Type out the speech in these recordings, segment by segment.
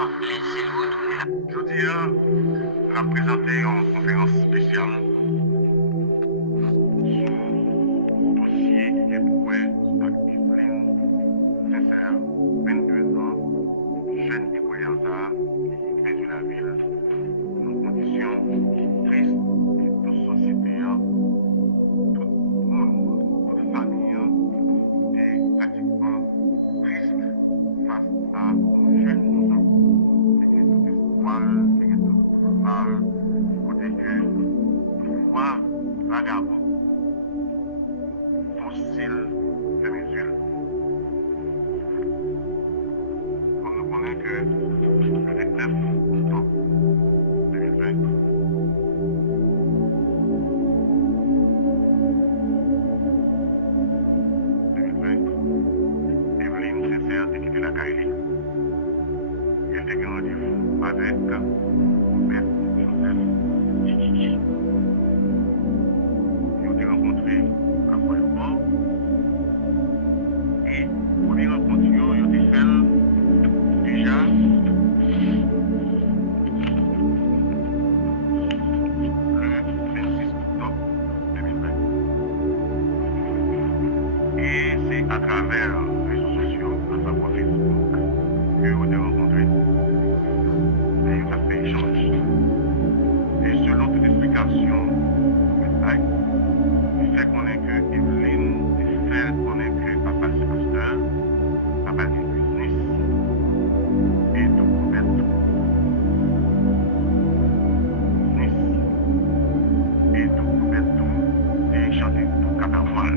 Je dis, on a présenté une conférence spéciale sur le dossier qui est pour Evelyne Sincère, 22 ans, jeune écolière qui fait de la ville dans conditions tristes et toute société, tout le monde, toute famille est pratiquement triste face à un jeune nous qui a tout espoir, qui a tout mal, côté que pouvoir vagabond, fossile de mesure. Comme nous connaissons que le 29 octobre 2020, Evelyne Sincère a quitté la Kaili. Elle était en rendez-vous avec Robert Joseph Dikiki. Ils ont été rencontrés à l'aéroport. Et pour les rencontres, ils ont été faits déjà le 26 octobre 2020. Et c'est à travers les réseaux sociaux, à savoir Facebook, que vous avez rencontré. Et vous avez fait échange. Et selon toute explication, il fait connaître que Evelyne, il fait connaître que papa c'est pasteur, papa est business, et tout couvert tout. Business, et tout couvert tout, et chanter tout catafal.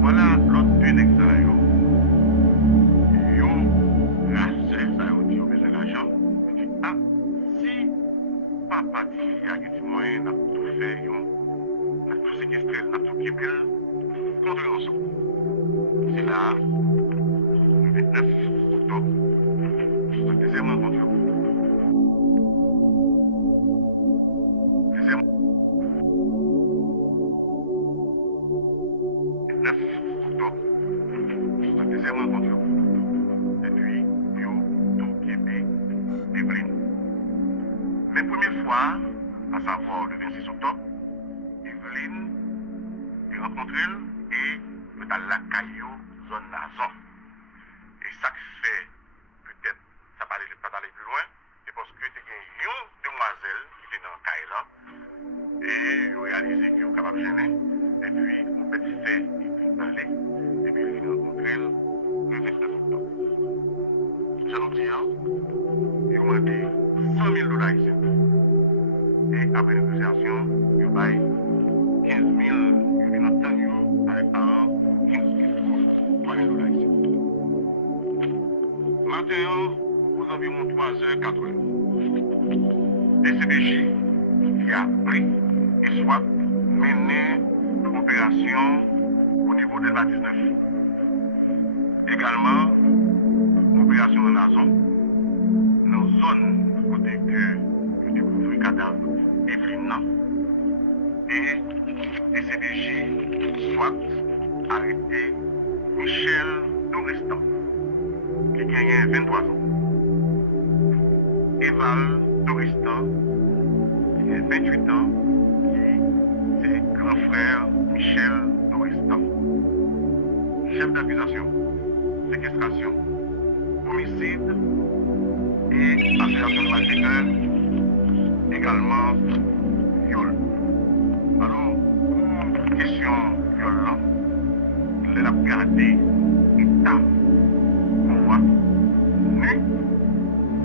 Voilà l'autre deux exemples. Yo, grâce ça, yo dit, yo besoin d'argent. Yo dit, ah, si papa dit, il y a des moyens, on a tout fait, on a tout séquestré, on a tout québé, contre ensemble. C'est là, le 29 octobre, la deuxième rencontre. Deuxième 29 octobre, la deuxième rencontre. Et puis, yo, tout québé, Evelyne. Mais première fois, à savoir le 26 octobre, Evelyne est rencontrée et le dans la caillou zone Nazon. Et ça fait peut-être, ça va pas aller plus loin, c'est parce que il y a une demoiselle qui était dans la caille là, et vous réalisez que vous êtes capable de gêner, et puis on peut fait, et puis aller, et puis il est rencontré le 29 octobre. Je nous dis, il m'a dit 100 000 dollars ici. Et après négociation, il va 15 000, il vient entendre avec parents, 15 000 3 000 dollars ici. Matin, aux environs 3h, 4h, DCBJ qui a pris et soit mené l'opération au niveau de la 19. Également, opération en Nazon, dans la zone côté que vous découvrez le cadavre Evelyne. Et DCBJ soit arrêté Michel Dorestan, qui gagne 23 ans. Eval Dorestan, qui a 28 ans, qui est grand frère Michel Dorestan. Chef d'accusation, séquestration, homicide et association de malfaiteurs, également viol. Alors, pour question viol là, il a gardé l'État pour moi, mais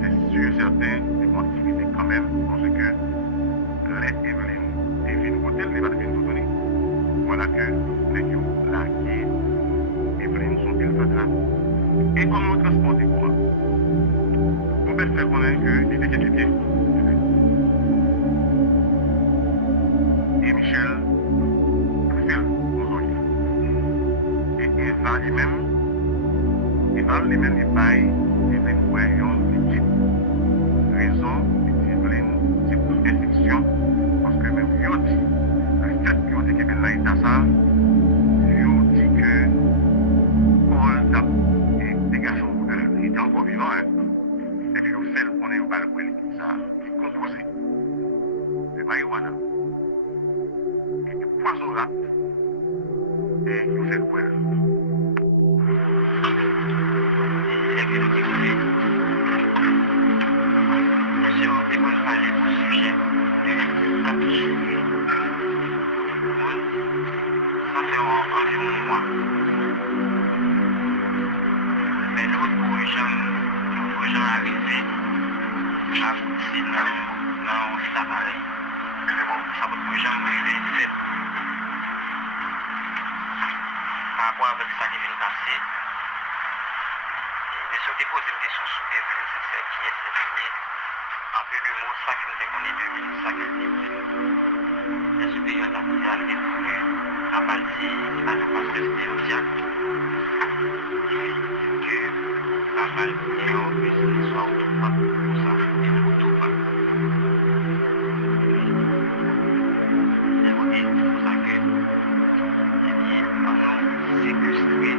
c'est sûr et certain, c'est une activité quand même, parce que les Evelyne et Vin Hôtel, les Vin Hôtel, voilà que les gens là qui Evelyne sont ils faisant. Et comment transporter quoi? On peut faire connaître que il était dédié. Et Michel Phil Mozoye. Et Eva lui-même, il baille, il vient voir une petite raison, Evelyne, c'est pour infection, parce que même il dit, le fait qu'il y a des là, il a ça, il dit que Paul et des garçons, il était encore vivant, hein. Et puis ça qui est composé de marijuana et de poison rat et qui fait le poil. C'est que nous découvrir. Monsieur, on peut parler au sujet de capture. Ça fait environ un mois. Mais nous pouvons jamais arriver à pousser dans cet appareil. Ça ne peut jamais arriver fait. Par rapport avec ça qui vient de passer, je suis posé une question sur les c'est qui est ce dernier. En peu de mots, ça qui me déconne de ça qui me dit. Les supérieurs d'Afrique est venu à partir de la conférence théologique. Que la maladie est en plus de soit autopap, pour ça, et autopap. Et c'est pour ça que, pendant séquestré,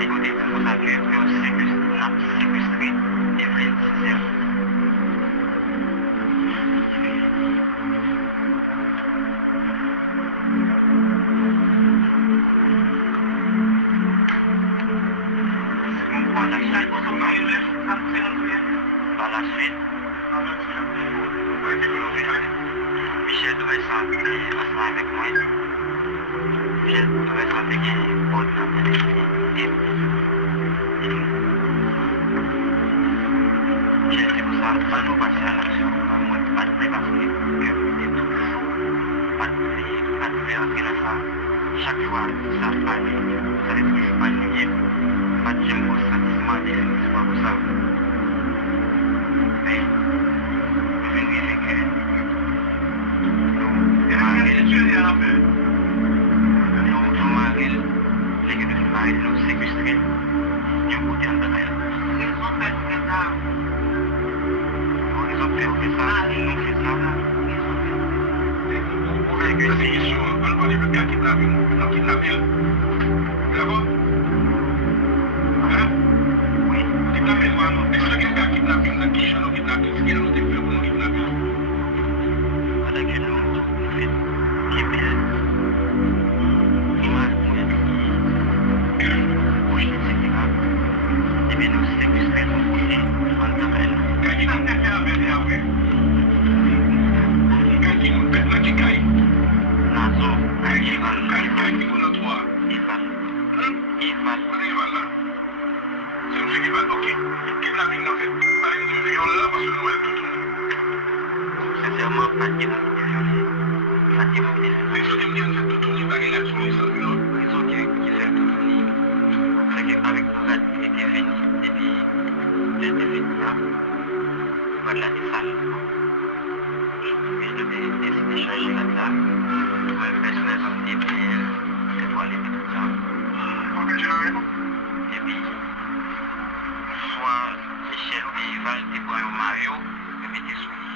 et écoutez, c'est pour ça que nous séquestré Evelyne Césaire. Par la suite, Michel devait s'entrer ensemble avec moi. Michel devait s'entrer qui est ordinateur et Michel dit pour ça, pas nous passer à l'action, moi pas de dépasser, que c'est toujours pas de rentrer dans ça. Chaque fois, ça parle, ça n'est toujours pas lié, pas de j'aime au sentiment définitif pour ça. Mais, je vais dire que nous, nous séquestrer, nous côté en train. Ils ont fait ça. Ils ont fait ça. Séquestration, on va parler de cas kidnapping. D'accord? Hein? Oui. Kidnapping, est-ce que quelqu'un kidnapping, la qui chante kidnapping, ce qui est dans le développement pour nous kidnapping? Voilà que nous faisons Kébel. Et bien nous séquestrons mon côté en terrain. Quand il a fait après, quand il nous pète la caille, Nazo, quand il nous a trois, il va. C'est nous qui va, ok. Kidnapping, en fait, parlez de viol là, parce que nous, elle tout. Sincèrement, pas de violé. Pas de violé. Mais ce qui me dit, c'est tout tourner, pas rien là-dessus, ça, non? Ils ont qui fait tout tourner. C'est qu'avec nous, il était fini. Et puis, il était fini là. Voilà, c'est ça. Je devais décider de changer là-dedans. Moi, personnellement, et puis, c'est pour aller tout ça. Et puis, soit Michel ou Ival, et pour un Mario, je mettais sous lui.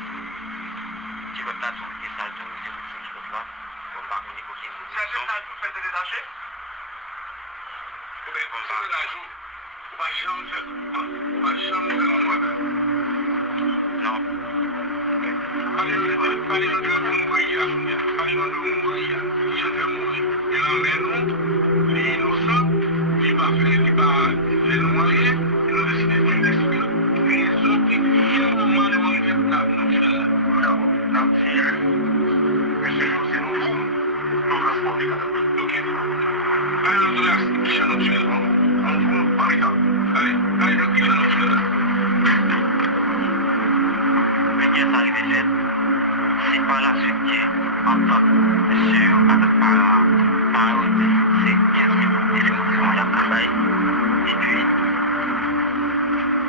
Tu vas là, sur le salto, je me suis dit là, on va venir pour qu'il nous dise. C'est ça, vous faites des détachés? Mais comme ça, là, je pas jamais Non. Allez, nous devons mourir. Je vais mourir. Et là, les innocents, ils vont faire noyer, et nous décidons de tuer les autres. Il y a un moment de mourir, nous faisons monsieur, c'est nous, nous transporter là. Ok. Allez, nous devons tuer le monde. Allez, donc, il va nous tuer là. Mais qu'est-ce qui est arrivé fait? C'est par la suite que, en tant que monsieur, avec parole, c'est 15 minutes et les motivants à la travail. Et puis,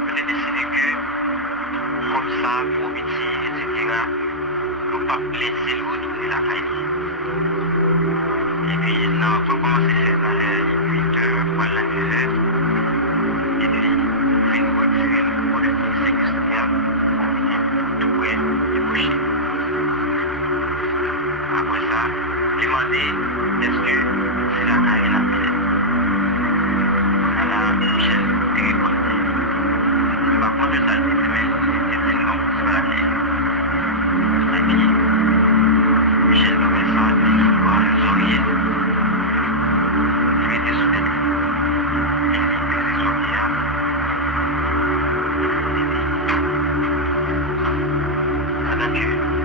on a décidé que, comme ça, pour petit, etc., nous ne pas laisser le retourner la caille. Et puis, nous avons commencé à faire dans les 8 heures, voilà, 9 heures. Et puis, nous avons retiré le produit séquestraire. Tout est débouché. Après ça, demander est-ce que c'est la carrière à faire. Là, Michel répondu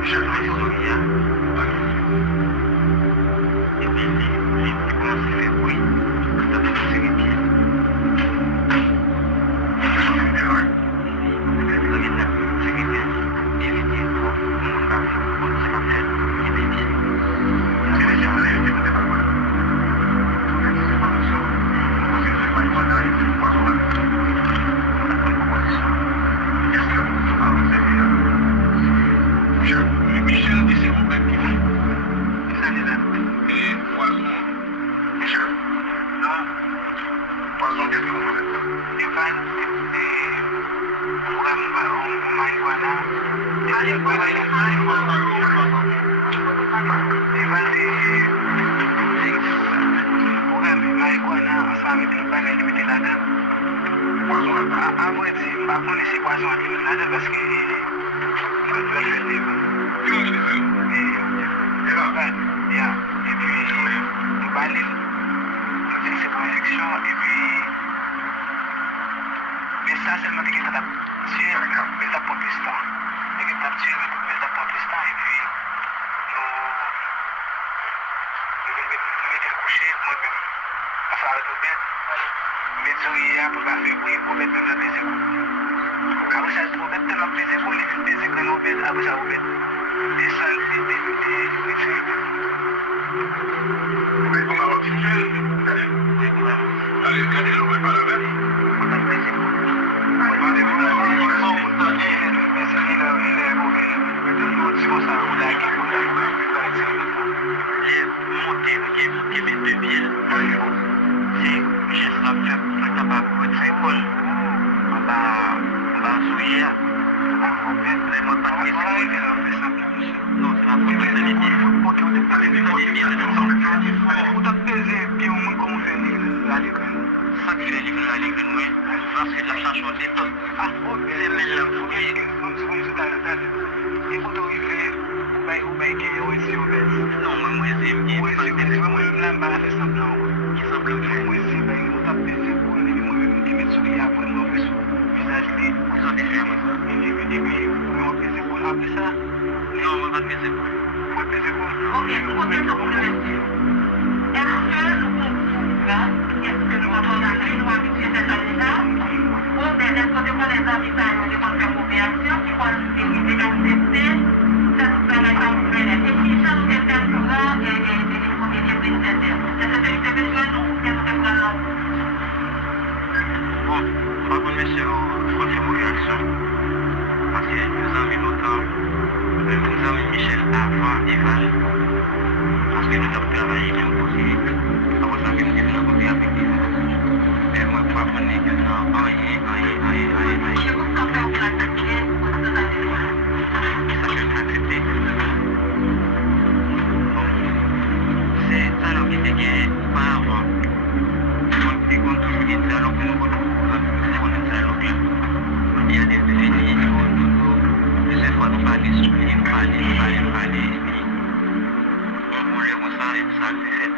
Michel Soria. Et puis, il commence à faire bruit. Ça peut se faire bien. Allez,